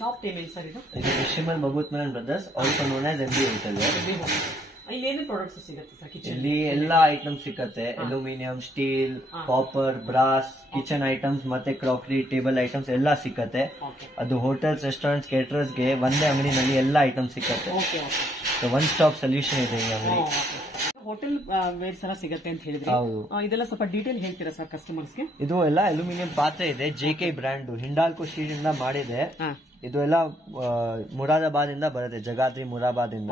Shop name ಏನು sir ಇದು? Shimal Bhagavath Menon brothers, also known as MB hotel. ಇಲ್ಲಿ ಏನೇನು ಪ್ರಾಡಕ್ಟ್ಸ್ ಸಿಗುತ್ತೆ ಸರ್ ಕಿಚನ್? ಇಲ್ಲಿ ಎಲ್ಲಾ ಐಟಮ್ಸ್ ಸಿಕ್ಕತ್ತೆ. Aluminium, steel, copper, brass, kitchen items ಮತ್ತೆ ಕ್ರಾಕರಿ, ಟೇಬಲ್ ಐಟಮ್ಸ್ ಎಲ್ಲಾ ಸಿಕ್ಕತ್ತೆ. ಅದು ಹೋಟೆಲ್ಸ್, ರೆಸ್ಟೋರೆಂಟ್ಸ್, ಕೇಟರರ್ಸ್ ಗೆ ಒಂದೇ ಅಂಗಡಿನಲ್ಲಿ ಎಲ್ಲಾ ಐಟಮ್ಸ್ ಸಿಕ್ಕತ್ತೆ. ಒನ್ ಸ್ಟಾಪ್ ಸೊಲ್ಯೂಷನ್ ಇದೆ ಈ ಅಂಗಡಿ. ಹೋಟೆಲ್ ವೇರ್ಸ್ ಎಲ್ಲ ಸಿಗುತ್ತೆ ಅಂತ ಹೇಳಿದ್ರೆ ಇದೆಲ್ಲ ಸ್ವಲ್ಪ ಡೀಟೇಲ್ ಹೇಳ್ತೀರಾ ಸರ್ ಕಸ್ಟಮರ್ಸ್ ಗೆ? ಇದು ಎಲ್ಲ ಅಲ್ಯೂಮಿನಿಯಂ ಪಾತ್ರೆ ಇದೆ, JK ಬ್ರ್ಯಾಂಡ್, ಹಿಂಡಾಲ್ಕೋ ಸ್ಟೀಲ್ ಇಂದ ಮಾಡಿದೆ. ಇದು ಎಲ್ಲ ಮುರಾದಾಬಾದ್ ಇಂದ ಬರುತ್ತೆ, ಜಗಾದ್ರಿ ಮುರಾದಾಬಾದ್ ಇಂದ.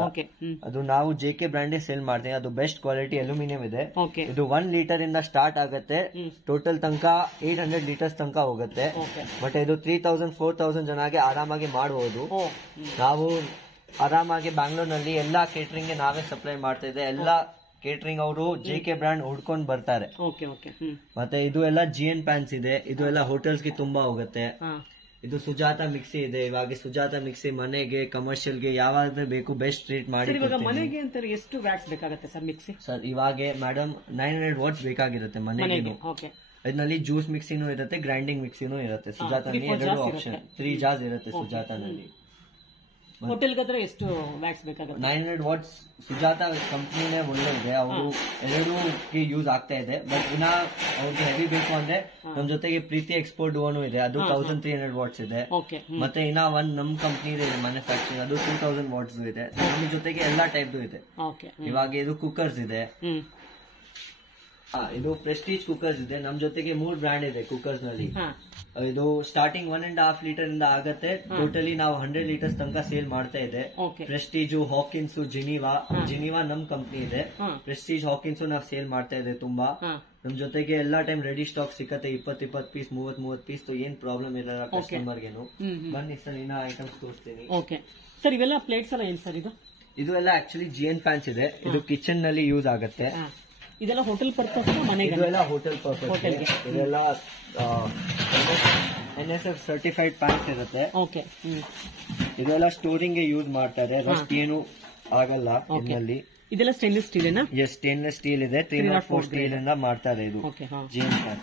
ಅದು ನಾವು JK ಬ್ರ್ಯಾಂಡ್ ಸೇಲ್ ಮಾಡ್ತೀವಿ. ಅದು ಬೆಸ್ಟ್ ಕ್ವಾಲಿಟಿ ಅಲ್ಯೂಮಿನಿಯಂ ಇದೆ. ಇದು 1 ಲೀಟರ್ ಇಂದ ಸ್ಟಾರ್ಟ್ ಆಗುತ್ತೆ, ಟೋಟಲ್ ತನಕ 800 ಲೀಟರ್ಸ್ ತನಕ ಹೋಗುತ್ತೆ. ಬಟ್ ಇದು 3000-4000 ಜನಗೆ ಆರಾಮಾಗಿ ಮಾಡಬಹುದು. ನಾವು ಆರಾಮಾಗಿ ಬ್ಯಾಂಗ್ಳೂರ್ನಲ್ಲಿ ಎಲ್ಲಾ ಕೇಟರಿಂಗ್ ಗೆ ನಾವೇ ಸಪ್ಲೈ ಮಾಡ್ತಾ ಇದೆ. ಎಲ್ಲಾ ಕೇಟರಿಂಗ್ ಅವರು JK ಬ್ರ್ಯಾಂಡ್ ಹುಡ್ಕೊಂಡ್ ಬರ್ತಾರೆ. ಮತ್ತೆ ಇದು ಎಲ್ಲ GN ಪ್ಯಾನ್ಸ್ ಇದೆ. ಇದು ಎಲ್ಲ ಹೋಟೆಲ್ಸ್ ಗೆ ತುಂಬಾ ಹೋಗುತ್ತೆ. ಇದು ಸುಜಾತ ಮಿಕ್ಸಿ ಇದೆ. ಇವಾಗ ಸುಜಾತ ಮಿಕ್ಸಿ ಮನೆಗೆ, ಕಮರ್ಷಿಯಲ್ ಗೆ ಯಾವಾಗ ಬೇಕು ಬೆಸ್ಟ್ ಟ್ರೀಟ್ ಮಾಡಿ. ಮನೆಗೆ ಅಂತ ಎಷ್ಟು ವ್ಯಾಟ್ಸ್ ಬೇಕಾಗುತ್ತೆ ಸರ್ ಮಿಕ್ಸಿ? ಸರ್ ಇವಾಗ ಮೇಡಮ್ 900 ವಾಟ್ಸ್ ಬೇಕಾಗಿರುತ್ತೆ ಮನೆಗೆ. ಇದರಲ್ಲಿ ಜ್ಯೂಸ್ ಮಿಕ್ಸಿನೂ ಇರುತ್ತೆ, ಗ್ರೈಂಡಿಂಗ್ ಮಿಕ್ಸಿನೂ ಇರುತ್ತೆ. ಸುಜಾತನಲ್ಲಿ 2 ಆಪ್ಷನ್, 3 ಜಾರ್ಸ್ ಇರುತ್ತೆ ಸುಜಾತನಲ್ಲಿ. ಹೋಟೆಲ್ ಎಷ್ಟು ವ್ಯಾಟ್ಸ್ ಬೇಕಾಗುತ್ತೆ? 900 ವಾಟ್ಸ್. ಸುಜಾತ ಕಂಪ್ನಿನೇ ಒಳ್ಳೆ ಇದೆ, ಅವರು ಎರಡೂಗೆ ಯೂಸ್ ಆಗ್ತಾ ಇದೆ. ಬಟ್ ಇನ್ನ ಅವ್ರಿಗೆ ಹೆವಿ ಬೇಕು ಅಂದ್ರೆ ನಮ್ ಜೊತೆಗೆ ಪ್ರೀತಿ ಎಕ್ಸ್ಪೋರ್ಟ್ ಡೂವನು ಇದೆ, ಅದು 1300 ವಾಟ್ಸ್ ಇದೆ. ಮತ್ತೆ ಇನ್ನ ನಮ್ ಕಂಪ್ನಿ ಇದೆ ಮ್ಯಾನುಫ್ಯಾಕ್ಚರಿಂಗ್, ಅದು 2000 ವಾಟ್ಸ್ ಇದೆ. ನಮ್ ಜೊತೆಗೆ ಎಲ್ಲಾ ಟೈಪ್ ಇದೆ. ಇವಾಗ ಇದು ಕುಕ್ಕರ್ಸ್ ಇದೆ. ಇದು ಪ್ರೆಸ್ಟೀಜ್ ಕುಕ್ಕರ್ಸ್ ಇದೆ. ನಮ್ ಜೊತೆಗೆ 3 ಬ್ರ್ಯಾಂಡ್ ಇದೆ ಕುಕ್ಕರ್ಸ್ ನಲ್ಲಿ. ಇದು ಸ್ಟಾರ್ಟಿಂಗ್ 1.5 ಲೀಟರ್ ಇಂದ ಆಗತ್ತೆ. ಟೋಟಲಿ ನಾವು 100 ಲೀಟರ್ಸ್ ತನಕ ಸೇಲ್ ಮಾಡ್ತಾ ಇದೆ. ಪ್ರೆಸ್ಟೀಜ್, ಹಾಕಿನ್ಸ್, ಜಿನಿವಾ ನಮ್ ಕಂಪ್ನಿ ಇದೆ. ಪ್ರೆಸ್ಟೀಜ್, ಹಾಕಿನ್ಸ್ ನಾವು ಸೇಲ್ ಮಾಡ್ತಾ ಇದೆ ತುಂಬಾ. ನಮ್ ಜೊತೆಗೆ ಎಲ್ಲಾ ಟೈಮ್ ರೆಡಿ ಸ್ಟಾಕ್ ಸಿಕ್ಕತ್ತೆ, 20 ಪೀಸ್, 30 ಪೀಸ್. ಏನ್ ಪ್ರಾಬ್ಲಮ್ ಇರಲ್ಲ ಕಸ್ಟಮರ್ಗೆನು. ಬನ್ನಿ ಸರ್, ಇನ್ನ ಐಟಮ್ಸ್ ತೋರಿಸ್ತೀನಿ. ಸರ್ ಇವೆಲ್ಲ ಪ್ಲೇಟ್ಸ್ ಎಲ್ಲ ಏನ್ ಸರ್ ಇದು? ಇದು ಎಲ್ಲ ಆಕ್ಚುಲಿ GN ಪ್ಯಾನ್ಸ್ ಇದೆ. ಇದು ಕಿಚನ್ ನಲ್ಲಿ ಯೂಸ್ ಆಗತ್ತೆ. ಇದೆಲ್ಲ ಹೋಟೆಲ್ ಪರ್ಪಸ್ ಮನೆಗೆ? ಇದೆಲ್ಲ ಹೋಟೆಲ್ ಪರ್ಪಸ್. ಇದೆಲ್ಲ NSF ಸರ್ಟಿಫೈಡ್ ಪ್ಯಾನ್ಸ್ ಇರುತ್ತೆ. ಇದೆಲ್ಲ ಸ್ಟೋರಿಂಗ್ ಗೆ ಯೂಸ್ ಮಾಡ್ತಾರೆ, ರಸ್ಟ್ ಏನು ಆಗಲ್ಲ ಇದರಲ್ಲಿ. ಇದೆಲ್ಲ ಸ್ಟೇನ್ಲೆಸ್ ಸ್ಟೀಲ್ ಏನಾ? ಎಸ್, ಸ್ಟೇನ್ಲೆಸ್ ಸ್ಟೀಲ್ ಇದೆ. 304 ಸ್ಟೀಲ್ ಇಂದ ಮಾಡ್ತಾರೆ ಇದು GN ಪ್ಯಾನ್.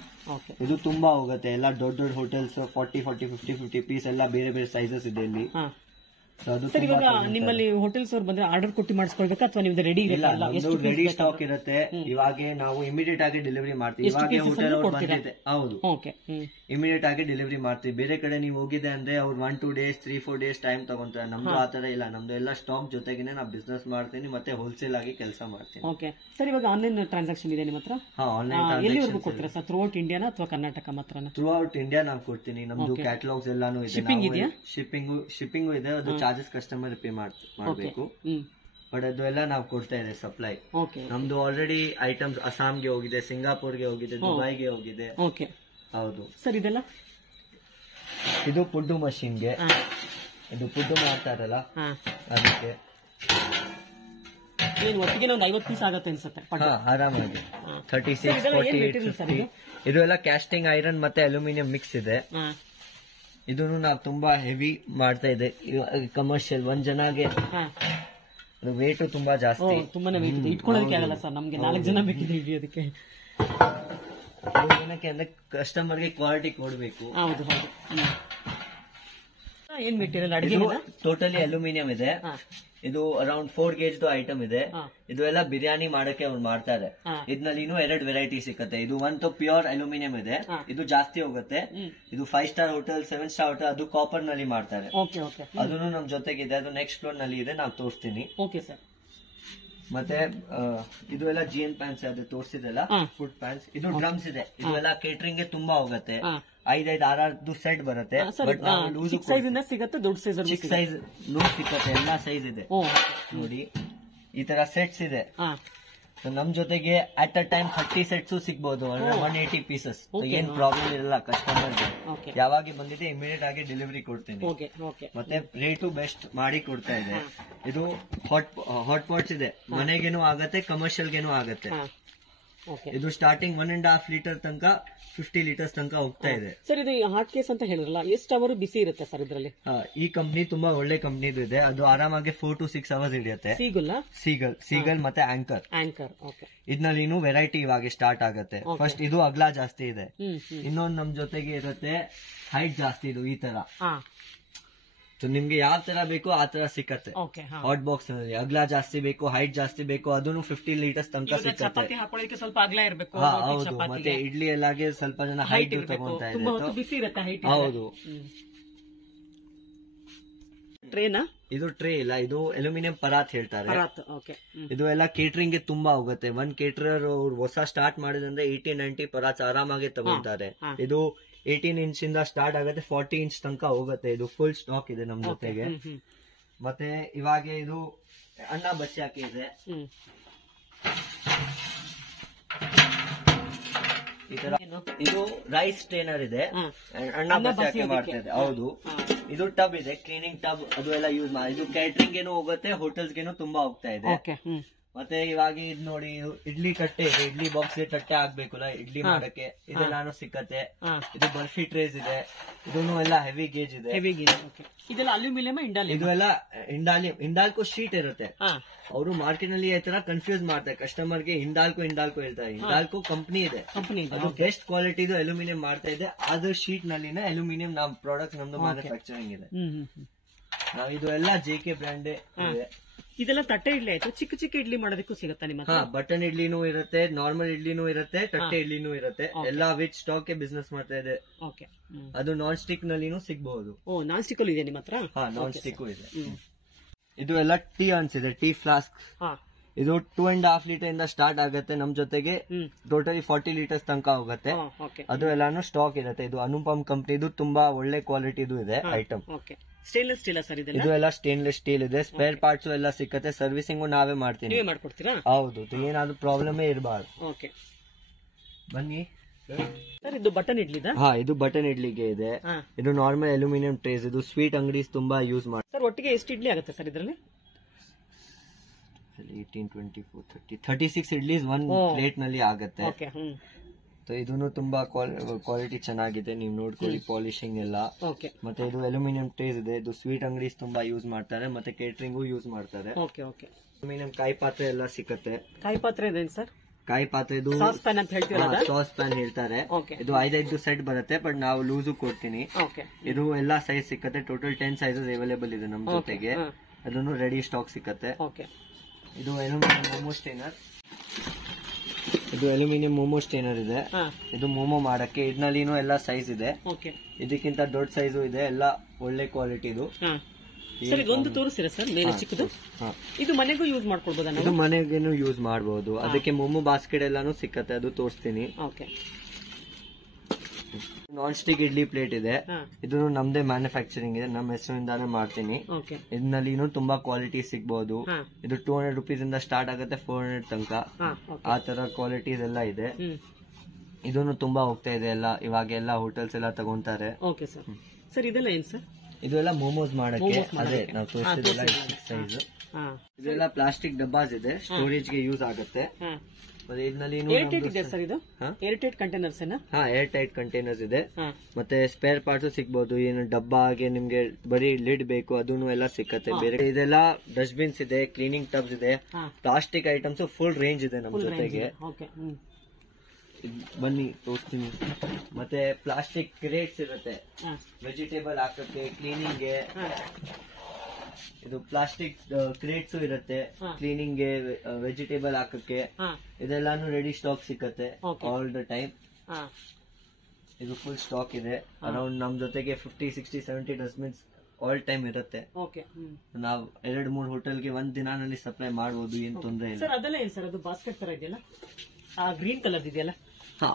ಇದು ತುಂಬಾ ಹೋಗುತ್ತೆ. ಎಲ್ಲ ದೊಡ್ಡ ಹೋಟೆಲ್ಸ್ 40, 50 ಪೀಸ್ ಎಲ್ಲ ಬೇರೆ ಬೇರೆ ಸೈಜಸ್ ಇದೆ ಇಲ್ಲಿ. ಸರ್ ಇವಾಗ ನಿಮ್ಮಲ್ಲಿ ಹೋಟೆಲ್ಸ್ ಅವ್ರು ಬಂದ್ರೆ ಆರ್ಡರ್ ಕೊಟ್ಟು ಮಾಡಿಸ್ಕೊಳ್ಬೇಕಾ ಅಥವಾ ನಿಮ್ದು ರೆಡಿ ರೆಡಿ ಸ್ಟಾಕ್ ಇರುತ್ತೆ? ಇವಾಗ ನಾವು ಇಮಿಡಿಯೇಟ್ ಆಗಿ ಡೆಲಿವರಿ ಮಾಡ್ತೀವಿ. ಇವಾಗ ಹೋಟೆಲ್ ಅವ್ರು ಬಂದಿದೆ, ಹೌದು, ಇಮಿಡಿಯೇಟ್ ಆಗಿ ಡೆಲಿವರಿ ಮಾಡ್ತೀವಿ. ಬೇರೆ ಕಡೆ ನೀವು ಹೋಗಿದೆ ಅಂದ್ರೆ ಅವ್ರು 1-2 ಡೇಸ್, 3-4 ಡೇಸ್ ಟೈಮ್ ತಗೊಂತಾರೆ. ನಮ್ದು ಆತರ ಇಲ್ಲ. ನಮ್ದು ಎಲ್ಲ ಸ್ಟಾಕ್ ಜೊತೆಗೆ ನಾವು ಬಿಸ್ನೆಸ್ ಮಾಡ್ತೀನಿ, ಮತ್ತೆ ಹೋಲ್ಸೇಲ್ ಆಗಿ ಕೆಲಸ ಮಾಡ್ತೀನಿ. ಸರ್ ಇವಾಗ ಆನ್ಲೈನ್ ಟ್ರಾನ್ಸಾಕ್ಷನ್ ಇದೆ ನಿಮ್ಮ ಹತ್ರ? ಎಲ್ಲಿವರೆಗೂ ಕೊಡ್ತೀರಾ ಸರ್? ಥ್ರೂ ಔಟ್ ಇಂಡಿಯಾನ ಅಥವಾ ಕರ್ನಾಟಕ ಮಾತ್ರ? ಥ್ರೂ ಔಟ್ ಇಂಡಿಯಾ ನಾವು ಕೊಡ್ತೀನಿ. ನಮ್ದು ಕ್ಯಾಟಲಾಗ್ಸ್ ಎಲ್ಲಾನು ಇದೆ. ಶಿಪ್ಪಿಂಗ್ ಇದೆ. ಅದು ಚಾರ್ಜಸ್ ಕಸ್ಟಮರ್ ಪೇ ಮಾಡಬೇಕು. ಬಟ್ ಅದು ಎಲ್ಲ ನಾವು ಕೊಡ್ತಾ ಇದೆ ಸಪ್ಲೈ. ನಮ್ದು ಆಲ್ರೆಡಿ ಐಟಮ್ಸ್ ಅಸ್ಸಾಂಗೆ ಹೋಗಿದೆ, ಸಿಂಗಾಪುರ್ಗೆ ಹೋಗಿದೆ, ದುಬೈಗೆ ಹೋಗಿದೆ. ಹೌದು ಸರ್. ಇದೆಲ್ಲ ಇದು ಪುಡ್ಡು ಮಷೀನ್ಗೆ, ಇದು ಪುಡ್ಡು ಮಾಡ್ತಾರಲ್ಲ ಅದಕ್ಕೆ. ಒಟ್ಟಿಗೆ ಒಂದು 50 ಪೀಸ್ ಆಗುತ್ತೆ ಅನ್ಸುತ್ತೆ ಆರಾಮಾಗಿ. 36, 48, 50. ಇದು ಎಲ್ಲ ಕ್ಯಾಸ್ಟಿಂಗ್ ಐರನ್ ಮತ್ತೆ ಅಲ್ಯೂಮಿನಿಯಂ ಮಿಕ್ಸ್ ಇದೆ. ಇದನ್ನು ನಾವು ತುಂಬಾ ಹೆವಿ ಮಾಡ್ತಾ ಇದೆ. ಕಮರ್ಷಿಯಲ್ 1 ಜನಗೆ ವೇಟ್ ತುಂಬಾ ಜಾಸ್ತಿ, ತುಂಬಾನೇ ವೇಟ್ ಇಟ್ಕೊಳ್ಳೋದಕ್ಕೆ ಆಗಲ್ಲ ಸರ್. ನಮ್ಗೆ 4 ಜನ ಬೇಕಿದೆ ಹಿಡಿಯೋದಕ್ಕೆ. ಏನಕ್ಕೆ ಅಂದ್ರೆ ಕಸ್ಟಮರ್ಗೆ ಕ್ವಾಲಿಟಿ ಕೊಡಬೇಕು. ಹೌದು ಹೌದು. ಏನ್ ಮೆಟೀರಿಯಲ್ ಅಡಿಗೆ? ಟೋಟಲಿ ಅಲ್ಯೂಮಿನಿಯಂ ಇದೆ. ಇದು ಅರೌಂಡ್ 4 gauge ಐಟಮ್ ಇದೆ. ಇದು ಎಲ್ಲ ಬಿರಿಯಾನಿ ಮಾಡಕ್ಕೆ ಅವ್ರು ಮಾಡ್ತಾರೆ. ಇದ್ನಲ್ಲಿ ಇನ್ನೂ 2 ವೆರೈಟಿ ಸಿಕ್ಕತ್ತೆ. ಇದು ಒಂದು ಪ್ಯೂರ್ ಅಲ್ಯೂಮಿನಿಯಂ ಇದೆ, ಇದು ಜಾಸ್ತಿ ಹೋಗುತ್ತೆ. ಇದು 5 ಸ್ಟಾರ್ ಹೋಟೆಲ್, 7 ಸ್ಟಾರ್ ಹೋಟೆಲ್, ಅದು ಕಾಪರ್ ನಲ್ಲಿ ಮಾಡ್ತಾರೆ. ಅದನ್ನು ನಮ್ ಜೊತೆಗಿದೆ. ಅದು ನೆಕ್ಸ್ಟ್ ಫ್ಲೋರ್ ನಲ್ಲಿ ಇದೆ, ನಾನು ತೋರಿಸ್ತೀನಿ. ಮತ್ತೆ ಇದು ಎಲ್ಲ GN ಪ್ಯಾನ್ಸ್ ಅದು ತೋರಿಸಿದೆಲ್ಲ ಫುಡ್ ಪ್ಯಾನ್ಸ್. ಇದು ಡ್ರಮ್ಸ್ ಇದೆ. ಇದು ಎಲ್ಲ ಕೇಟರಿಂಗ್ ಗೆ ತುಂಬಾ ಹೋಗುತ್ತೆ. 5-6 ಸೆಟ್ ಬರುತ್ತೆ. ಚಿಕ್ಕ ಸೈಜ್ ಇಂದ ಸಿಗುತ್ತೆ, ದೊಡ್ಡ ಸೈಜ್, ಚಿಕ್ಕ ಸೈಜ್ ಲೂಸ್ ಸಿಕ್ಕತ್ತೆ. ಎಲ್ಲಾ ಸೈಜ್ ಇದೆ ನೋಡಿ. ಈ ತರ ಸೆಟ್ಸ್ ಇದೆ. ನಮ್ ಜೊತೆಗೆ ಅಟ್ ಅ ಟೈಮ್ 30 ಸೆಟ್ಸ್ ಸಿಗ್ಬಹುದು, 180 ಪೀಸಸ್. ಏನ್ ಪ್ರಾಬ್ಲಮ್ ಇರಲ್ಲ ಕಸ್ಟಮರ್ಗೆ. ಯಾವಾಗ ಬಂದಿದೆ ಇಮಿಡಿಯೇಟ್ ಆಗಿ ಡೆಲಿವರಿ ಕೊಡ್ತೀನಿ. ಮತ್ತೆ ರೇಟು ಬೆಸ್ಟ್ ಮಾಡಿ ಕೊಡ್ತಾ ಇದೆ. ಇದು ಹಾಟ್ ಪಾಟ್ಸ್ ಇದೆ, ಮನೆಗೇನು ಆಗತ್ತೆ, ಕಮರ್ಷಿಯಲ್ಗೇನು ಆಗತ್ತೆ. ಇದು ಸ್ಟಾರ್ಟಿಂಗ್ 1.5 ಲೀಟರ್ ತನಕ 50 ಲೀಟರ್ಸ್ ತನಕ ಹೋಗ್ತಾ ಇದೆ. ಸರ್ ಇದು ಹಾಟ್ ಕೇಸ್ ಅಂತ ಹೇಳಿರಲ್ಲ, ಎಷ್ಟು ಅವರ್ ಬಿಸಿ ಇರುತ್ತೆ ಸರ್ ಇದರಲ್ಲಿ? ಈ ಕಂಪ್ನಿ ತುಂಬಾ ಒಳ್ಳೆ ಕಂಪ್ನಿ ಇದೆ. ಅದು ಆರಾಮಾಗಿ 4 to 6 ಅವರ್ಸ್ ಹಿಡಿಯುತ್ತೆ. ಸೀಗಲ್ ಮತ್ತೆ ಆಂಕರ್. ಇದ್ನಲ್ಲಿ ಇನ್ನೂ ವೆರೈಟಿ ಇವಾಗ ಸ್ಟಾರ್ಟ್ ಆಗುತ್ತೆ. ಫಸ್ಟ್ ಇದು ಅಗಲ ಜಾಸ್ತಿ ಇದೆ. ಇನ್ನೊಂದು ನಮ್ ಜೊತೆಗೆ ಇರುತ್ತೆ ಹೈಟ್ ಜಾಸ್ತಿ. ಇದು ಈ ತರ ನಿಮ್ಗೆ ಯಾವ ತರ ಬೇಕು ಆ ತರ ಸಿಕ್ಕತ್ತೆ. ಹಾಟ್ ಬಾಕ್ಸ್ ನಲ್ಲಿ ಅಗ್ಲ ಜಾಸ್ತಿ ಬೇಕು, ಹೈಟ್ ಜಾಸ್ತಿ ಬೇಕು, ಅದನ್ನು 15 ಲೀಟರ್ಸ್ ತನಕ ಸಿಕ್ಕತ್ತೆ. ಹಾಕೊಳ್ಳೋಕೆ ಸ್ವಲ್ಪ ಅಗಲ ಇರಬೇಕು. ಹೌದು, ಮತ್ತೆ ಇಡ್ಲಿ ಎಲ್ಲಾಗೆ ಸ್ವಲ್ಪ ಜನ ಹೈಟ್ ತಗೊಂತಾ ಇದ್ದಾರೆ. ಬಿಸಿ ಇರುತ್ತೆ ಹೈಟ್. ಹೌದು. ಟ್ರೇನಾ? ಇದು ಟ್ರೇ ಇಲ್ಲ, ಇದು ಅಲ್ಯೂಮಿನಿಯಂ ಪರಾತ್ ಹೇಳ್ತಾರೆ. ಇದು ಎಲ್ಲ ಕೇಟರಿಂಗ್ ಗೆ ತುಂಬಾ ಹೋಗುತ್ತೆ. ಒಂದ್ ಕೇಟರರ್ ಹೊಸ ಸ್ಟಾರ್ಟ್ ಮಾಡಿದ್ರೆ 80-90 ಪರಾತ್ ಆರಾಮಾಗಿ ತಗೊಂತಾರೆ. ಇದು 18 ಇಂಚ್ ಇಂದ ಸ್ಟಾರ್ಟ್ ಆಗುತ್ತೆ, 40 ಇಂಚ್ ತನಕ ಹೋಗುತ್ತೆ. ಇದು ಫುಲ್ ಸ್ಟಾಕ್ ಇದೆ ನಮ್ ಜೊತೆಗೆ. ಮತ್ತೆ ಇವಾಗ ಇದು ಅನ್ನ ಬಚ್ಚಿ ಹಾಕಿದೆ. ಈ ತರ ಇದು ರೈಸ್ ಸ್ಟೇನರ್ ಇದೆ, ಅನ್ನ ಬಚ್ಚಿ ಹಾಕಿ ಮಾಡ್ತಾ ಇದೆ. ಹೌದು. ಇದು ಟಬ್ ಇದೆ, ಕ್ಲೀನಿಂಗ್ ಟಬ್, ಅದು ಎಲ್ಲ ಯೂಸ್ ಮಾಡಿ. ಇದು ಕ್ಯಾಟರಿಂಗ್ ಗೆನು ಹೋಗುತ್ತೆ, ಹೋಟೆಲ್ಸ್ ಗೆನು ತುಂಬಾ ಹೋಗ್ತಾ ಇದೆ. ಮತ್ತೆ ಇವಾಗ ಇದು ನೋಡಿ, ಇಡ್ಲಿ ತಟ್ಟೆ ಇದೆ, ಇಡ್ಲಿ ಬಾಕ್ಸ್ ಗೆ ತಟ್ಟೆ ಹಾಕ್ಬೇಕಲ್ಲ ಇಡ್ಲಿ ಮಾಡಕ್ಕೆ, ಇದೆಲ್ಲಾನು ಸಿಕ್ಕತ್ತೆ. ಇದು ಬರ್ಫಿ ಟ್ರೇಸ್ ಇದೆ, ಇದನ್ನು ಎಲ್ಲ ಹೆವಿ ಗೇಜ್ ಇದೆ. ಇದೆಲ್ಲ ಅಲ್ಯೂಮಿನಿಯಂ ಇದು ಎಲ್ಲ ಹಿಂಡಾಲ್ಕೋ ಶೀಟ್ ಇರುತ್ತೆ. ಅವರು ಮಾರ್ಕೆಟ್ ನಲ್ಲಿ ಈ ತರ ಕನ್ಫ್ಯೂಸ್ ಮಾಡ್ತಾರೆ ಕಸ್ಟಮರ್ ಗೆ. ಹಿಂಡಾಲ್ಕೋ ಹೇಳ್ತಾರೆ. ಹಿಂಡಾಲ್ಕೋ ಕಂಪನಿ ಇದೆ, ಅದು ಬೆಸ್ಟ್ ಕ್ವಾಲಿಟಿ ಅಲ್ಯೂಮಿನಿಯಂ ಮಾಡ್ತಾ ಇದೆ. ಅದ್ರ ಶೀಟ್ ನಲ್ಲಿನ ಅಲ್ಯೂಮಿನಿಯಂ ನಮ್ ಪ್ರಾಡಕ್ಟ್ ನಮ್ದು ಮ್ಯಾನುಫ್ಯಾಕ್ಚರಿಂಗ್ ಇದೆ. ನಾವ್ ಇದು ಎಲ್ಲ JK ಬ್ರ್ಯಾಂಡ್ ಇದೆ. ಇದೆಲ್ಲ ತಟ್ಟೆ ಇಡ್ಲಿ ಆಯ್ತು. ಚಿಕ್ಕ ಚಿಕ್ಕ ಇಡ್ಲಿ ಮಾಡೋದಕ್ಕೂ ಸಿಗುತ್ತಾ ನಿಮ್ಮ ಹತ್ರ? ಬಟನ್ ಇಡ್ಲಿನೂ ಇರುತ್ತೆ, ನಾರ್ಮಲ್ ಇಡ್ಲಿನೂ ಇರುತ್ತೆ, ತಟ್ಟೆ ಇಡ್ಲಿನೂ ಇರುತ್ತೆ. ಎಲ್ಲ ವಿತ್ ಸ್ಟಾಕ್ ಬಿಸ್ನೆಸ್ ಮಾಡ್ತಾ ಇದೆ. ಅದು ನಾನ್ ಸ್ಟಿಕ್ ನಲ್ಲಿನೂ ಸಿಗಬಹುದು. ನಾನ್ ಸ್ಟಿಕ್ ಅಲ್ಲಿ ಇದೆ ನಿಮ್ಮ ಹತ್ರ? ನಾನ್ ಸ್ಟಿಕ್ ಇದೆ. ಇದು ಎಲ್ಲ ಟೀ ಅನ್ಸಿದೆ, ಟೀ ಫ್ಲಾಸ್ಕ್. ಇದು 2.5 ಲೀಟರ್ ಇಂದ ಸ್ಟಾರ್ಟ್ ಆಗುತ್ತೆ. ನಮ್ ಜೊತೆಗೆ ಟೋಟಲಿ 40 ಲೀಟರ್ಸ್ ತನಕ ಹೋಗುತ್ತೆ. ಅದು ಎಲ್ಲಾನು ಸ್ಟಾಕ್ ಇರುತ್ತೆ. ಇದು ಅನುಪಮ್ ಕಂಪ್ನಿದು ತುಂಬಾ ಒಳ್ಳೆ ಕ್ವಾಲಿಟಿದು ಇದೆ ಐಟಮ್. ಸ್ಟೇನ್ಲೆಸ್ ಸ್ಟೀಲ್ ಸರ್ ಇದೆಲ್ಲ? ಇದು ಎಲ್ಲ ಸ್ಟೇನ್ಲೆಸ್ ಸ್ಟೀಲ್ ಇದೆ. ಸ್ಪೇರ್ ಪಾರ್ಟ್ಸ್ ಎಲ್ಲ ಸಿಕ್ಕತ್ತೆ. ಸರ್ವಿಸಿಂಗ್ ನಾವೇ ಮಾಡ್ತೀನಿ. ನೀವೇ ಮಾಡ್ಕೊಡ್ತೀರಾ? ಹೌದು. ಏನಾದ್ರು ಪ್ರಾಬ್ಲಮ್ ಇರಬಾರ್ದು. ಬನ್ನಿ ಸರ್. ಇದು ಬಟನ್ ಇಡ್ಲಿದ? ಇದು ಬಟನ್ ಇಡ್ಲಿಗೆ ಇದೆ. ಇದು ನಾರ್ಮಲ್ ಅಲ್ಯೂಮಿನಿಯಂ ಟ್ರೇಸ್. ಇದು ಸ್ವೀಟ್ ಅಂಗಡಿ ತುಂಬಾ ಯೂಸ್ ಮಾಡಿ. ಸರ್ ಒಟ್ಟಿಗೆ ಎಷ್ಟು ಇಡ್ಲಿ ಆಗುತ್ತೆ ಸರ್ ಇದರಲ್ಲಿ? 18, 24, 30, 36 ಇಡ್ಲೀಸ್ ಒಂದ್ ಪ್ಲೇಟ್ ನಲ್ಲಿ ಆಗುತ್ತೆ. ಇದನ್ನು ತುಂಬಾ ಕ್ವಾಲಿಟಿ ಚೆನ್ನಾಗಿದೆ, ನೀವು ನೋಡ್ಕೊಳ್ಳಿ. ಪಾಲಿಶಿಂಗ್ ಎಲ್ಲ. ಮತ್ತೆ ಇದು ಅಲ್ಯೂಮಿನಿಯಂ ಟ್ರೇಸ್ ಇದೆ. ಇದು ಸ್ವೀಟ್ ಅಂಗಡಿ ತುಂಬಾ ಯೂಸ್ ಮಾಡ್ತಾರೆ, ಮತ್ತೆ ಕೇಟರಿಂಗ್ ಯೂಸ್ ಮಾಡ್ತಾರೆ. ಅಲ್ಯೂಮಿನಿಯಂ ಕಾಯಿ ಪಾತ್ರೆ ಎಲ್ಲ ಸಿಕ್ಕತ್ತೆ. ಕಾಯಿ ಪಾತ್ರೆ ಇದೆ ಸರ್? ಕಾಯಿ ಪಾತ್ರೆ ಇದು ಸಾಸ್ ಪ್ಯಾನ್ ಅಂತ ಹೇಳ್ತೀವಿ. ಸಾಸ್ ಪ್ಯಾನ್ ಹೇಳ್ತಾರೆ. ಇದು 5 ಸೆಟ್ ಬರುತ್ತೆ, ಬಟ್ ನಾವು ಲೂಸು ಕೊಡ್ತೀನಿ. ಇದು ಎಲ್ಲಾ ಸೈಜ್ ಸಿಕ್ಕತ್ತೆ. ಟೋಟಲ್ 10 ಸೈಜಸ್ ಅವೈಲೇಬಲ್ ಇದೆ ನಮ್ ಜೊತೆಗೆ. ಅದನ್ನು ರೆಡಿ ಸ್ಟಾಕ್ ಸಿಕ್ಕತ್ತೆ. ಇದು ಅಲ್ಯೂಮಿನಿಯಂ ಮೋಮೋ ಸ್ಟೇನರ್. ಇದು ಅಲ್ಯೂಮಿನಿಯಂ ಮೋಮೋ ಸ್ಟೇನರ್ ಇದೆ. ಇದು ಮೋಮೋ ಮಾಡಕ್ಕೆ. ಇದನ್ನಲ್ಲಿನೂ ಎಲ್ಲ ಸೈಜ್ ಇದೆ. ಇದಕ್ಕಿಂತ ದೊಡ್ಡ ಸೈಜು ಇದೆ. ಎಲ್ಲ ಒಳ್ಳೆ ಕ್ವಾಲಿಟಿದು. ಸರ್ ಇದೊಂದು ತೋರಿಸ್ತೀರಾ ಸರ್ ಮೇಲೆ ಚಿಕ್ಕದು? ಇದು ಮನೆಗೂ ಯೂಸ್ ಮಾಡ್ಕೊಳ್ಬೋದಾ? ಇದು ಮನೆಗೇನು ಯೂಸ್ ಮಾಡಬಹುದು. ಅದಕ್ಕೆ ಮೊಮ್ಮು ಬಾಸ್ಕೆಟ್ ಎಲ್ಲಾನು ಸಿಕ್ಕತ್ತೆ, ಅದು ತೋರಿಸ್ತೀನಿ. ನಾನ್ ಸ್ಟಿಕ್ ಇಡ್ಲಿ ಪ್ಲೇಟ್ ಇದೆ. ಇದು ನಮ್ದೇ ಮ್ಯಾನುಫ್ಯಾಕ್ಚರಿಂಗ್ ಇದೆ, ನಮ್ಮ ಹೆಸರಿಂದಾನೇ ಮಾಡ್ತೀನಿ. ಇದರಲ್ಲಿ ತುಂಬಾ ಕ್ವಾಲಿಟಿ ಸಿಗಬಹುದು. ಇದು 200 ರೂಪೀಸ್ ಇಂದ ಸ್ಟಾರ್ಟ್ ಆಗುತ್ತೆ, 400 ತನಕ. ಆ ತರ ಕ್ವಾಲಿಟೀಸ್ ಎಲ್ಲ ಇದೆ. ಇದನ್ನು ತುಂಬಾ ಹೋಗ್ತಾ ಇದೆ ಎಲ್ಲ. ಇವಾಗ ಎಲ್ಲ ಹೋಟೆಲ್ಸ್ ಎಲ್ಲ ತಗೊಂತಾರೆ. ಸರ್ ಇದೆಲ್ಲ ಏನ್ ಸರ್? ಇದೆಲ್ಲ ಮೋಮೋಸ್ ಮಾಡಕ್ಕೆ. ಅದೇ ನಾವು ತೋರಿಸಿದೆಲ್ಲ ಸೈಜ್. ಇದೆಲ್ಲ ಪ್ಲಾಸ್ಟಿಕ್ ಡಬ್ಬಾಸ್ ಇದೆ, ಸ್ಟೋರೇಜ್ ಗೆ ಯೂಸ್ ಆಗುತ್ತೆ. ಏರ್ಟೈಟ್ ಕಂಟೈನರ್ಸ್ ಇದೆ. ಮತ್ತೆ ಸ್ಪೇರ್ ಪಾರ್ಟ್ಸ್ ಸಿಗಬಹುದು. ಏನು ಡಬ್ಬಾಗೆ ನಿಮ್ಗೆ ಬರೀ ಲಿಡ್ ಬೇಕು ಅದನ್ನು ಎಲ್ಲ ಸಿಕ್ಕತ್ತೆ. ಬೇರೆ ಇದೆಲ್ಲ ಡಸ್ಟ್ ಬಿನ್ಸ್ ಇದೆ, ಕ್ಲೀನಿಂಗ್ ಟಬ್ಸ್ ಇದೆ, ಪ್ಲಾಸ್ಟಿಕ್ ಐಟಮ್ಸ್ ಫುಲ್ ರೇಂಜ್ ಇದೆ ನಮ್ ಜೊತೆಗೆ. ಬನ್ನಿ ತೋರಿಸ್ತೀನಿ. ಮತ್ತೆ ಪ್ಲಾಸ್ಟಿಕ್ ಕ್ರೇಟ್ಸ್ ಇರುತ್ತೆ, ವೆಜಿಟೇಬಲ್ ಹಾಕಕ್ಕೆ, ಕ್ಲೀನಿಂಗ್ ಗೆ. ಇದು ಪ್ಲಾಸ್ಟಿಕ್ ಕ್ರೇಟ್ಸ್ ಇರುತ್ತೆ, ಕ್ಲೀನಿಂಗ್ ಗೆ, ವೆಜಿಟೇಬಲ್ ಹಾಕಕ್ಕೆ. ಇದೆಲ್ಲಾನು ರೆಡಿ ಸ್ಟಾಕ್ ಸಿಕ್ಕತ್ತೆ ಆಲ್ ದ ಟೈಮ್. ಇದು ಫುಲ್ ಸ್ಟಾಕ್ ಇದೆ. ಅರೌಂಡ್ ನಮ್ ಜೊತೆಗೆ 50, 60, 70 ಡಸ್ಟ್ಬಿನ್ಸ್ ಆಲ್ ಟೈಮ್ ಇರುತ್ತೆ. ನಾವು 2-3 ಹೋಟೆಲ್ಗೆ ಒಂದ್ ದಿನಾನಲ್ಲಿ ಸಪ್ಲೈ ಮಾಡಬಹುದು, ಏನ್ ತೊಂದರೆ ಇಲ್ಲ. ಅದೆಲ್ಲ ಏನ್ ಸರ್? ಅದು ಬಾಸ್ಕೆಟ್ ತರ ಇದೆಯಲ್ಲ, ಗ್ರೀನ್ ಕಲರ್ ಇದೆಯಲ್ಲ?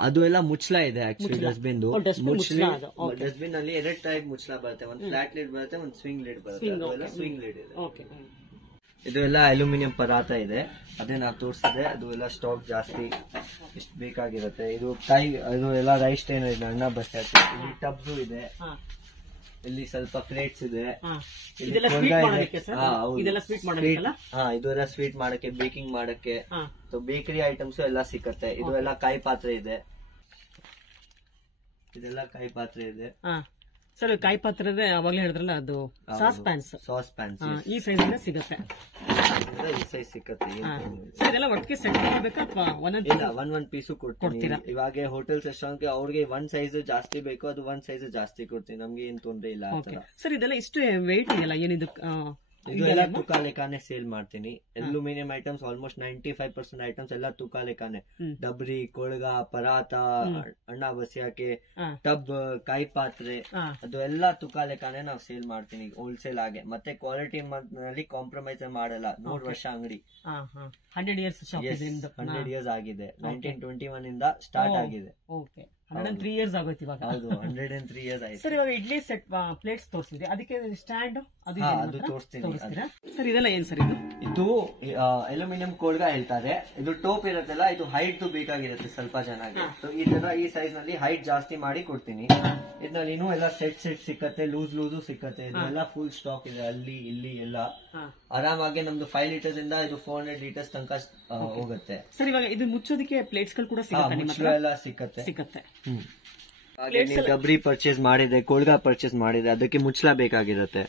ಅದು ಎಲ್ಲ ಮುಚ್ಚಲ ಇದೆ ಆಕ್ಚುಲಿ. ಡಸ್ಟ್ಬಿನ್ ಡಸ್ಟ್ಬಿನ್ ಅಲ್ಲಿ 2 ಟೈಪ್ ಮುಚ್ಚಲ ಬರುತ್ತೆ. ಒಂದು ಫ್ಲಾಟ್ ಲಿಡ್ ಬರುತ್ತೆ, ಒಂದು ಸ್ವಿಂಗ್ ಲಿಡ್ ಬರುತ್ತೆ. ಸ್ವಿಂಗ್ ಲಿಡ್ ಇದೆ. ಇದು ಎಲ್ಲ ಅಲ್ಯೂಮಿನಿಯಂ ಪದಾರ್ಥ ಇದೆ, ಅದೇ ನಾವು ತೋರಿಸಿದೆ. ಅದು ಎಲ್ಲ ಸ್ಟಾಕ್ ಜಾಸ್ತಿ ಇಷ್ಟು ಬೇಕಾಗಿರುತ್ತೆ. ಇದು ಎಲ್ಲ ರೈಸ್ ಸ್ಟೇನ್ ಇದೆ, ಅನ್ನ ಬಸ್ತೆ. ಇಲ್ಲಿ ಟಬ್ಸ್ ಇದೆ, ಇಲ್ಲಿ ಸ್ವಲ್ಪ ಪ್ಲೇಟ್ಸ್ ಇದೆ. ಇದೆಲ್ಲ ಸ್ವೀಟ್ ಮಾಡಕ್ಕೆ, ಬೇಕಿಂಗ್ ಮಾಡಕ್ಕೆ, ಬೇಕರಿ ಐಟಮ್ಸ್ ಎಲ್ಲ ಸಿಕ್ಕತ್ತೆ. ಇದು ಎಲ್ಲ ಕಾಯಿ ಪಾತ್ರೆ ಇದೆ. ಇದೆಲ್ಲ ಕಾಯಿ ಪಾತ್ರೆ ಇದೆ ಸರ್. ಕಾಯಿ ಪಾತ್ರೆ ಅವಾಗಲೇ ಹೇಳಿದ್ರಲ್ಲ, ಅದು ಸಾಸ್ ಪ್ಯಾನ್ಸ್. ಸಾಸ್ ಪ್ಯಾನ್ಸ್ ಈ ಸೈಜ್ ಸಿಗತ್ತೆ. ಈ ಸೈಜ್ ಸಿಕ್ಕತ್ತೆ. ಇದೆಲ್ಲ ಒಟ್ಟಿಗೆ ಸೆಟ್ ಮಾಡಬೇಕಾ ಅಥವಾ ಒಂದೊಂದ್ ಪೀಸು ಕೊಡ್ತೀನಿ. ಇವಾಗ ಹೋಟೆಲ್ಸ್ ರೆಸ್ಟೋರೆಂಟ್ ಅವ್ರಿಗೆ ಒಂದ್ ಸೈಜ್ ಜಾಸ್ತಿ ಬೇಕು, ಅದು ಒಂದ್ ಸೈಜ್ ಜಾಸ್ತಿ ಕೊಡ್ತೀನಿ, ನಮ್ಗೆ ಏನ್ ತೊಂದ್ರೆ ಇಲ್ಲ. ಸರ್ ಇದೆಲ್ಲ ಇಷ್ಟು ವೆಯ್ಟ್ ಇದೆಯಲ್ಲ, ಏನಿದು ಇದೆಲ್ಲ ತೂಕ ಲೆಕ್ಕಾನೆ ಸೇಲ್ ಮಾಡ್ತೀನಿ. ಅಲ್ಯೂಮಿನಿಯಂ ಐಟಮ್ಸ್ ಆಲ್ಮೋಸ್ಟ್ 95% ಐಟಮ್ಸ್ ಎಲ್ಲ ತೂಕ ಲೆಕ್ಕಾನೆ. ಡಬ್ರಿ, ಕೊಳಗ, ಪರಾತ, ಅಣ್ಣ ಬಸಿಯಾಕೆ, ಟಬ್, ಕಾಯಿ ಪಾತ್ರೆ, ಅದು ಎಲ್ಲ ತೂಕ ಲೆಕ್ಕಾನೆ ನಾವು ಸೇಲ್ ಮಾಡ್ತೀನಿ ಹೋಲ್ಸೇಲ್ ಆಗಿ. ಮತ್ತೆ ಕ್ವಾಲಿಟಿ ನಲ್ಲಿ ಕಾಂಪ್ರಮೈಸ್ ಮಾಡಲ್ಲ. 100 ವರ್ಷ ಅಂಗಡಿ, 100 ಇಯರ್ಸ್ ಆಗಿದೆ. 1921 ಇಂದ ಸ್ಟಾರ್ಟ್ ಆಗಿದೆ. 103 ಇಯರ್ಸ್ ಆಗೋಯ್ತು ಇವಾಗ. ಹೌದು, 103 ಇಯರ್ಸ್ ಆಯ್ತು. ಸರ್, ಇವಾಗ ಇಡ್ಲಿ ಸೆಟ್ ಪ್ಲೇಟ್ಸ್ ತೋರಿಸಿದ್ರೆ ಅದಕ್ಕೆ ಸ್ಟ್ಯಾಂಡ್ ಅದು ತೋರಿಸ್ತೀನಿ ಸರ್. ಇದೆಲ್ಲ ಏನ್ ಸರ್ ಇದು ಅಲ್ಯೂಮಿನಿಯಂ ಕೋಲ್ಗ ಹೇಳ್ತಾರೆ. ಇದು ಟೋಪ್ ಇರುತ್ತಲ್ಲ, ಇದು ಹೈಟ್ ಬೇಕಾಗಿರುತ್ತೆ ಸ್ವಲ್ಪ ಚೆನ್ನಾಗಿ. ಈ ತರ ಈ ಸೈಜ್ ನಲ್ಲಿ ಹೈಟ್ ಜಾಸ್ತಿ ಮಾಡಿ ಕೊಡ್ತೀನಿ. ಇದ್ರಲ್ಲಿ ಇನ್ನೂ ಎಲ್ಲ ಸೆಟ್ ಸಿಕ್ಕತ್ತೆ, ಲೂಸು ಸಿಕ್ಕತ್ತೆ. ಇದೆಲ್ಲ ಫುಲ್ ಸ್ಟಾಕ್ ಇದೆ, ಅಲ್ಲಿ ಇಲ್ಲಿ ಎಲ್ಲ ಆರಾಮಾಗಿ. ನಮ್ದು 5 ಲೀಟರ್ಸ್ ಇಂದ ಇದು 400 ಲೀಟರ್ಸ್ ತನಕ ಹೋಗುತ್ತೆ. ಸರ್, ಇವಾಗ ಇದು ಮುಚ್ಚೋದಕ್ಕೆ ಪ್ಲೇಟ್ಸ್ ಗಳು ಕೂಡ ಎಲ್ಲ ಸಿಕ್ಕತ್ತೆ. ಡಬ್ರಿ ಪರ್ಚೇಸ್ ಮಾಡಿದೆ, ಕೋಲ್ಗಾ ಪರ್ಚೇಸ್ ಮಾಡಿದೆ, ಅದಕ್ಕೆ ಮುಚ್ಚಲ ಬೇಕಾಗಿರುತ್ತೆ.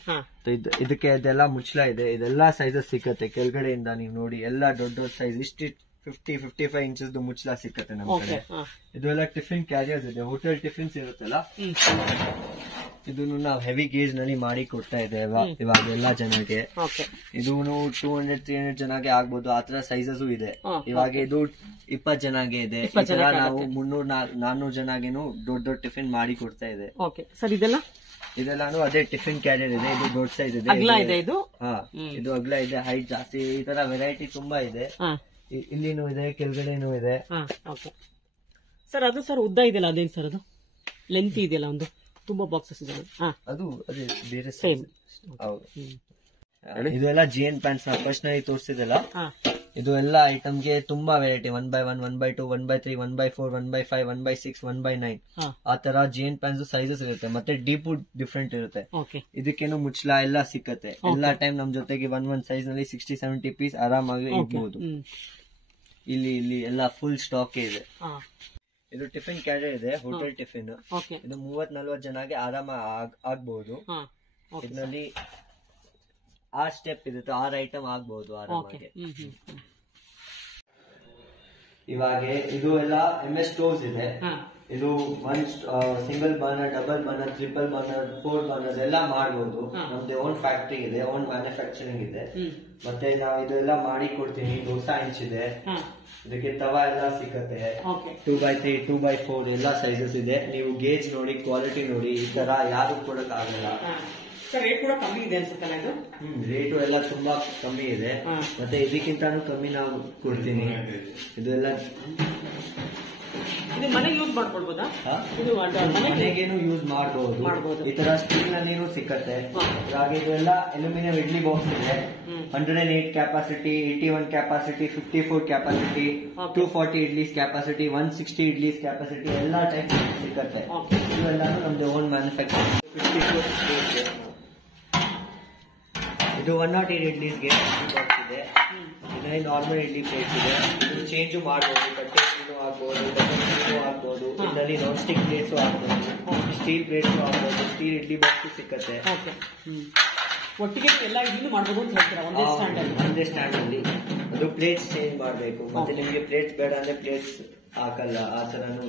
ಇದಕ್ಕೆ ಇದೆಲ್ಲ ಮುಚ್ಚಲ ಇದೆ. ಇದೆಲ್ಲ ಸೈಜಸ್ ಸಿಕ್ಕತ್ತೆ. ಕೆಳಗಡೆಯಿಂದ ನೀವು ನೋಡಿ, ಎಲ್ಲ ದೊಡ್ಡ ಸೈಜ್ ಇಷ್ಟು 50-55 ಇಂಚಸ್ ಮುಚ್ಚಲ ಸಿಕ್ಕತ್ತೆ ನಮ್ಮ ಕಡೆ. ಇದು ಎಲ್ಲ ಟಿಫಿನ್ ಕ್ಯಾರಿಯರ್ಸ್ ಇದೆ, ಹೋಟೆಲ್ ಟಿಫಿನ್ಸ್ ಇರುತ್ತಲ್ಲ, ಇದನ್ನು ನಾವು ಹೆವಿ ಗೇಜ್ ನಲ್ಲಿ ಮಾಡಿ ಕೊಡ್ತಾ ಇದ್ದೇವೆ ಇವಾಗ ಎಲ್ಲ ಜನಕ್ಕೆ. ಇದು 200-300 ಜನಕ್ಕೆ ಆಗ್ಬೋದು, ಆತರ ಸೈಜಸ್ ಇದೆ. ಇವಾಗ ಇದು 20 ಜನಗೆ ಇದೆ. ಈ ತರ ನಾವು 300-400 ಜನಗೇನು ದೊಡ್ಡ ಟಿಫಿನ್ ಮಾಡಿ ಕೊಡ್ತಾ ಇದೆ. ಸರ್, ಇದೆಲ್ಲಾನು ಅದೇ ಟಿಫಿನ್ ಕ್ಯಾರಿಯರ್ ಇದೆ. ಇದು ದೊಡ್ಡ ಸೈಜ್ ಇದೆ. ಇದು ಅಗ್ಲ ಇದೆ, ಹೈಟ್ ಜಾಸ್ತಿ. ಈ ತರ ವೆರೈಟಿ ತುಂಬಾ ಇದೆ. ಇಲ್ಲಿನೂ ಇದೆ, ಕೆಳಗಡೆನೂ ಇದೆ. ಸರ್, ಅದು ಸರ್ ಉದ್ದ ಇದೆಯಲ್ಲ, ಅದೇನು ಸರ್ ಅದು ಲೆಂತ್ ಇದೆಯಲ್ಲ, ಒಂದು ತುಂಬಾ ಬಾಕ್ಸಸ್ ಇದೆ ಅದು ಅದೇ ಬೇರೆ ಸೇಮ್. ಹೌದು, ಇದೆಲ್ಲ GN ಪ್ಯಾಂಟ್ಸ್ ನಾವು ಫಸ್ಟ್ ನಲ್ಲಿ ತೋರಿಸಿದಲ್ಲ. ಇದು ಎಲ್ಲ ಐಟಮ್ಗೆ ತುಂಬಾ variety, 1x1, 1x2, 1x3, 1x4, 1x5, 1x6, 1x9 ಆ ತರ GN ಪ್ಯಾಂಟ್ಸ್ ಸೈಜಸ್ ಇರುತ್ತೆ. ಮತ್ತೆ ಡೀಪ್ ಡಿಫ್ರೆಂಟ್ ಇರುತ್ತೆ. ಇದಕ್ಕೇನು ಮುಚ್ಚಲ ಎಲ್ಲ ಸಿಕ್ಕತ್ತೆ. ಎಲ್ಲಾ ಟೈಮ್ ನಮ್ ಜೊತೆಗೆ ಒಂದ್ ಸೈಜ್ ನಲ್ಲಿ 60-70 ಪೀಸ್ ಆರಾಮಾಗಿ ಇಡ್ಬಹುದು. ಇಲ್ಲಿ ಎಲ್ಲ ಫುಲ್ ಸ್ಟಾಕ್ ಇದೆ. ಇದು ಟಿಫಿನ್ ಕ್ಯಾರಿಯರ್ ಇದೆ, ಹೋಟೆಲ್ ಟಿಫಿನ್. ಇದು 30-40 ಜನಗೆ ಆರಾಮ ಆಗ್ಬಹುದು. ಇದರಲ್ಲಿ 6 ಸ್ಟೆಪ್ ಇರುತ್ತೆ, 6 ಐಟಮ್ ಆಗ್ಬಹುದು ಆರಾಮಾಗಿ. ಇವಾಗ ಇದು ಎಲ್ಲ MS ಸ್ಟೋವ್ಸ್ ಇದೆ. ಇದು single burner, double burner, triple burner, 4 burners ಎಲ್ಲ ಮಾಡಬಹುದು. ನಮ್ದು ಓನ್ ಫ್ಯಾಕ್ಟರಿ ಇದೆ, ಓನ್ ಮ್ಯಾನುಫ್ಯಾಕ್ಚರಿಂಗ್ ಇದೆ. ಮತ್ತೆ ನಾವು ಇದೆಲ್ಲ ಮಾಡಿ ಕೊಡ್ತೀನಿ. ದೋಸಾ ಇಂಚ್ ಇದೆ, ಇದಕ್ಕೆ ತವಾ ಎಲ್ಲ ಸಿಕ್ಕತ್ತೆ. 2x3, 2x4 ಎಲ್ಲ ಸೈಜಸ್ ಇದೆ. ನೀವು ಗೇಜ್ ನೋಡಿ, ಕ್ವಾಲಿಟಿ ನೋಡಿ, ಈ ತರ ಯಾರು ಕೊಡಕ್ ಆಗಲ್ಲ. ರೇಟ್ ಕೂಡ ಕಮ್ಮಿ ಇದೆ ಅನ್ಸುತ್ತಲ್ಲ ಇದು? ರೇಟು ಎಲ್ಲ ತುಂಬಾ ಕಮ್ಮಿ ಇದೆ. ಮತ್ತೆ ಇದಕ್ಕಿಂತಾನು ಕಮ್ಮಿ ನಾವು ಕೊಡ್ತೀನಿ. ಇದೆಲ್ಲ ಮನೆಗೆ ಯೂಸ್ ಮಾಡ್ಕೊಳ್ಬೋದಾ? ಮನೆಗೇನು ಯೂಸ್ ಮಾಡಬಹುದು. ಈ ತರ ಸ್ಟೀಲ್ ನಲ್ಲಿ ಸಿಕ್ಕತ್ತೆ. ಹಾಗೆ ಇದೆಲ್ಲ ಅಲ್ಯೂಮಿನಿಯಂ ಇಡ್ಲಿ ಬಾಕ್ಸ್ ಇದೆ. 108 capacity, 81 capacity, 54 capacity, 240 idlis capacity, 160 idlis capacity ಎಲ್ಲ ಟೈಪ್ ಸಿಕ್ಕತ್ತೆ. ಇವೆಲ್ಲಾನು ನಮ್ದು ಓನ್ ಮ್ಯಾನುಫ್ಯಾಕ್ಚರಿಂಗ್. 54 ಇದು 108 ಇಡ್ಲೀಸ್ಗೆ ಬಾಕ್ಸ್ ಇದೆ. ಇದರಲ್ಲಿ ನಾರ್ಮಲ್ ಇಡ್ಲಿ ಪ್ಲೇಟ್ಸ್ ಇದೆ. ಇದು ಚೇಂಜ್ ಮಾಡಬಹುದು, ಕಟ್ಟೆ ಆಗ್ಬಹುದು, ಆಗ್ಬಹುದು. ಇದರಲ್ಲಿ ನಾನ್ ಸ್ಟಿಕ್ ಪ್ಲೇಟ್ಸ್ ಆಗ್ಬಹುದು, ಸ್ಟೀಲ್ ಪ್ಲೇಟ್ಸ್ ಆಗ್ಬಹುದು. ಸ್ಟೀಲ್ ಇಡ್ಲಿ ಬಾಕ್ಸ್ ಸಿಕ್ಕತ್ತೆ. ಒಟ್ಟಿಗೆ ಎಲ್ಲ ಇಡ್ಲಿ ಮಾಡಬಹುದು ಅಂತ ಹೇಳ್ತೀರಾ ಒಂದೇ ಸ್ಟ್ಯಾಂಡ್ ಅಲ್ಲಿ? ಅದು ಪ್ಲೇಟ್ಸ್ ಚೇಂಜ್ ಮಾಡಬೇಕು. ಮತ್ತೆ ನಿಮಗೆ ಪ್ಲೇಟ್ಸ್ ಬೇಡ ಅಂದ್ರೆ ಪ್ಲೇಟ್ಸ್ ಹಾಕಲ್ಲ, ಆ ತರನು.